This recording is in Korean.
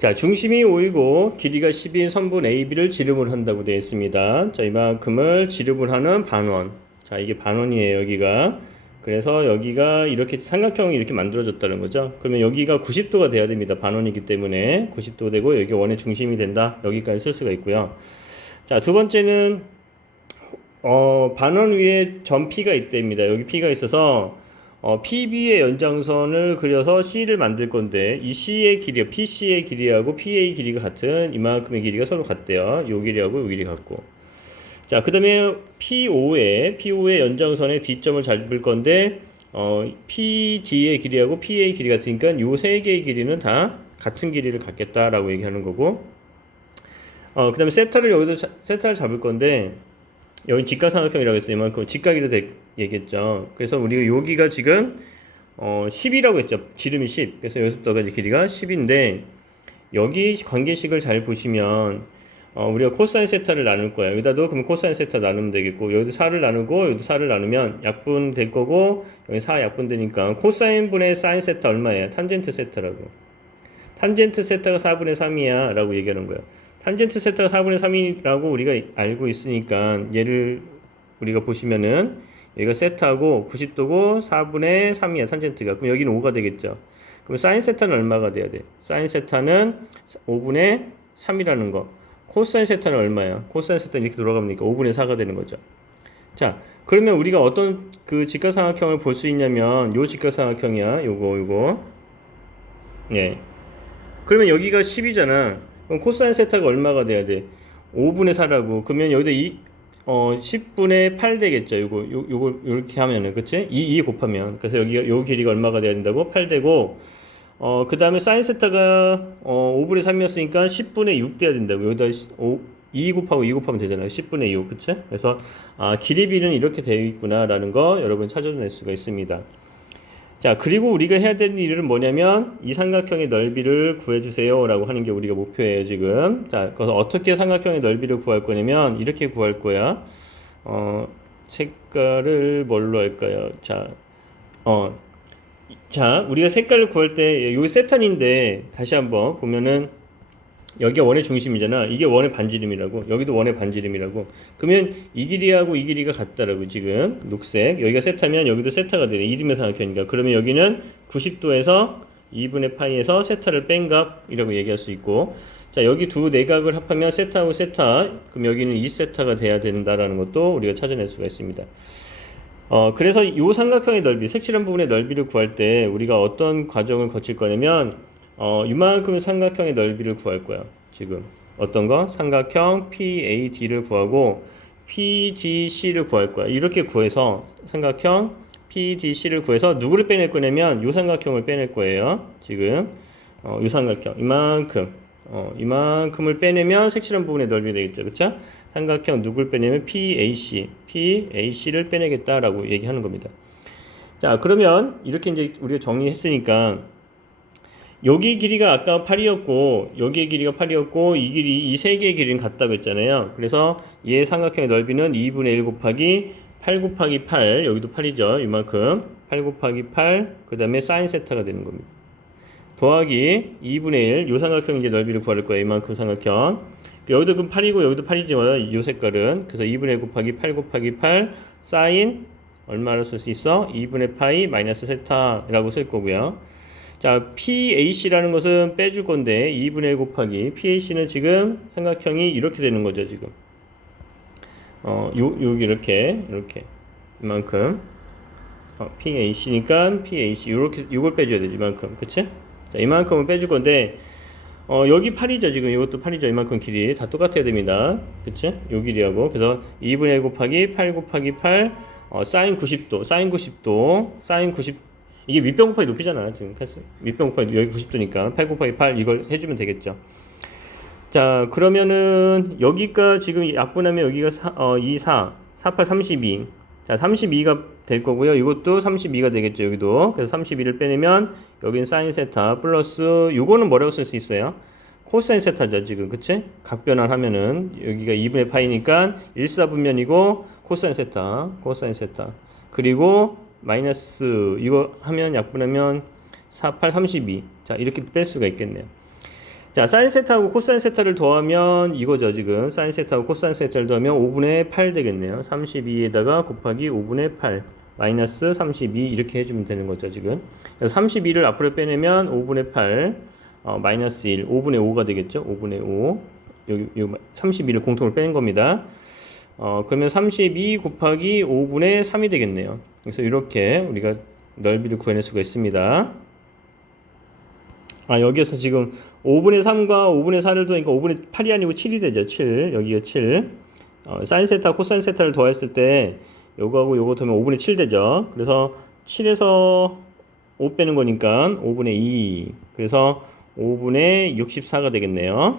자, 중심이 5이고 길이가 10인 선분 AB를 지름을 한다고 되어 있습니다. 자, 이만큼을 지름을 하는 반원. 자, 이게 반원이에요, 여기가. 그래서 여기가 이렇게 삼각형이 이렇게 만들어졌다는 거죠. 그러면 여기가 90도가 돼야 됩니다. 반원이기 때문에 90도가 되고 여기 원의 중심이 된다. 여기까지 쓸 수가 있고요. 자, 두 번째는 어, 반원 위에 점 P가 있답니다. 여기 P가 있어서 어, PB의 연장선을 그려서 C를 만들 건데 이 C의 길이, PC의 길이하고 PA 길이가 같은 이만큼의 길이가 서로 같대요. 요 길이하고 요 길이 같고. 자, 그 다음에 P5의, P5의 연장선의 D점을 잡을 건데, 어, PD의 길이하고 PA 길이 같으니까 요 세 개의 길이는 다 같은 길이를 갖겠다라고 얘기하는 거고, 어, 그 다음에 세타를 여기도 자- 세타를 잡을 건데, 여기 직각삼각형이라고 했어요. 이만큼 직각이라 되, 얘기했죠. 그래서 우리가 여기가 지금, 어, 10이라고 했죠. 지름이 10. 그래서 여기서부터까지 길이가 10인데, 여기 관계식을 잘 보시면, 어, 우리가 코사인 세타를 나눌 거야. 여기다도 그럼 코사인 세타 나누면 되겠고, 여기도 4를 나누고, 여기도 4를 나누면 약분 될 거고, 여기 4 약분 되니까, 코사인 분의 사인 세타 얼마예요? 탄젠트 세타라고. 탄젠트 세타가 4분의 3이야. 라고 얘기하는 거야. 탄젠트 세타가 4분의 3이라고 우리가 알고 있으니까, 얘를 우리가 보시면은, 여기가 세타고 90도고 4분의 3이야. 탄젠트가. 그럼 여기는 5가 되겠죠. 그럼 사인 세타는 얼마가 돼야 돼? 사인 세타는 5분의 3이라는 거. 코사인 세타는 얼마야? 코사인 세타는 이렇게 돌아가니까 5분의 4가 되는 거죠. 자, 그러면 우리가 어떤 그 직각삼각형을 볼 수 있냐면 요 직각삼각형이야. 요거 요거. 예. 그러면 여기가 10이잖아. 그럼 코사인 세타가 얼마가 돼야 돼? 5분의 4라고. 그러면 여기다 이 어, 10분의 8 되겠죠. 요거 요 요거 요렇게 하면은 그치? 2, 2 곱하면. 그래서 여기가 요 길이가 얼마가 돼야 된다고? 8 되고 어, 그 다음에 사인 세타가 어, 5분의 3이었으니까 10분의 6 돼야 된다고. 여기다 5, 2 곱하고 2 곱하면 되잖아요. 10분의 6. 그치? 그래서 아, 길이비는 이렇게 되어 있구나라는 거 여러분 찾아낼 수가 있습니다. 자, 그리고 우리가 해야 되는 일은 뭐냐면 이 삼각형의 넓이를 구해주세요 라고 하는 게 우리가 목표예요, 지금. 자, 그래서 어떻게 삼각형의 넓이를 구할 거냐면 이렇게 구할 거야. 어, 색깔을 뭘로 할까요? 자, 어, 자, 우리가 색깔을 구할 때 여기 세탄인데 다시 한번 보면은 여기가 원의 중심이잖아. 이게 원의 반지름이라고. 여기도 원의 반지름이라고. 그러면 이 길이하고 이 길이가 같다라고 지금 녹색. 여기가 세타면 여기도 세타가 되네. 이름의 삼각형이니까. 그러면 여기는 90도에서 2분의 파이에서 세타를 뺀 값이라고 얘기할 수 있고. 자, 여기 두 내각을 합하면 세타하고 세타. 그럼 여기는 2세타가 돼야 된다라는 것도 우리가 찾아낼 수가 있습니다. 어, 그래서 이 삼각형의 넓이, 색칠한 부분의 넓이를 구할 때 우리가 어떤 과정을 거칠 거냐면 어, 이만큼의 삼각형의 넓이를 구할 거야. 지금 어떤 거? 삼각형 PAD를 구하고 PDC를 구할 거야. 이렇게 구해서 삼각형 PDC를 구해서 누구를 빼낼 거냐면 이 삼각형을 빼낼 거예요. 지금 어, 이 삼각형 이만큼 어, 이만큼을 빼내면 색칠한 부분의 넓이 되겠죠. 그렇죠? 삼각형 누굴 빼내면 PAC, PAC를 빼내겠다라고 얘기하는 겁니다. 자, 그러면 이렇게 이제 우리가 정리했으니까 여기 길이가 아까 8이었고 여기의 길이가 8이었고 이 길이 이 세 개의 길이는 같다고 했잖아요. 그래서 얘 삼각형의 넓이는 2분의 1 곱하기 8 곱하기 8 여기도 8이죠. 이만큼 8 곱하기 8 그 다음에 사인 세타가 되는 겁니다. 더하기 2분의 1, 요 삼각형 이제 넓이를 구할 거예요. 이만큼 삼각형. 여기도 그럼 8이고 여기도 8이지만 요 색깔은 그래서 2분의 1 곱하기 8 곱하기 8 사인 얼마를 쓸수 있어? 2분의 파이 마이너스 세타라고 쓸 거고요. 자, PAC라는 것은 빼줄 건데 2분의 1 곱하기 PAC는 지금 삼각형이 이렇게 되는 거죠, 지금. 어, 요 여기 이렇게 이렇게 이만큼 어, PAC니까 PAC 요렇게 요걸 빼줘야 되지 이만큼. 그치? 자, 이만큼은 빼줄 건데 어, 여기 8이죠, 지금. 이것도 8이죠. 이만큼 길이. 다 똑같아야 됩니다. 그치? 요 길이하고. 그래서 2분의 1 곱하기 8 곱하기 8, 어, 사인 90도, 사인 90도, 사인 90, 이게 밑변 곱하기 높이잖아, 지금. 패스. 밑변 곱하기, 여기 90도니까. 8 곱하기 8, 이걸 해주면 되겠죠. 자, 그러면은, 여기가 지금 약분하면 여기가 4, 어, 2, 4, 4, 8, 32. 자, 32가 될 거고요. 이것도 32가 되겠죠, 여기도. 그래서 32를 빼내면 여긴 사인 세타 플러스 요거는 뭐라고 쓸 수 있어요? 코사인 세타죠, 지금. 그치? 각변환 하면은 여기가 2분의 파이니까 1사분면이고 코사인 세타, 코사인 세타. 그리고 마이너스 이거 하면 약분하면 4, 8, 32. 자, 이렇게 뺄 수가 있겠네요. 자, 사인 세타하고 코사인 세타를 더하면 이거죠, 지금. 사인 세타하고 코사인 세타를 더하면 5분의 8 되겠네요. 32에다가 곱하기 5분의 8 마이너스 32 이렇게 해주면 되는 거죠, 지금. 그래서 32를 앞으로 빼내면 5분의 8 어, 마이너스 1 5분의 5가 되겠죠. 5분의 5 여기, 여기 32를 공통으로 빼는 겁니다. 어, 그러면 32 곱하기 5분의 3이 되겠네요. 그래서 이렇게 우리가 넓이를 구해낼 수가 있습니다. 아, 여기에서 지금 5분의 3과 5분의 4를 더니까 5분의 8이 아니고 7이 되죠. 7. 여기가 7. 어, 사인 세타, 코사인 세타를 더했을 때 요거하고 요거 더면 5분의 7 되죠. 그래서 7에서 5 빼는 거니까 5분의 2. 그래서 5분의 64가 되겠네요.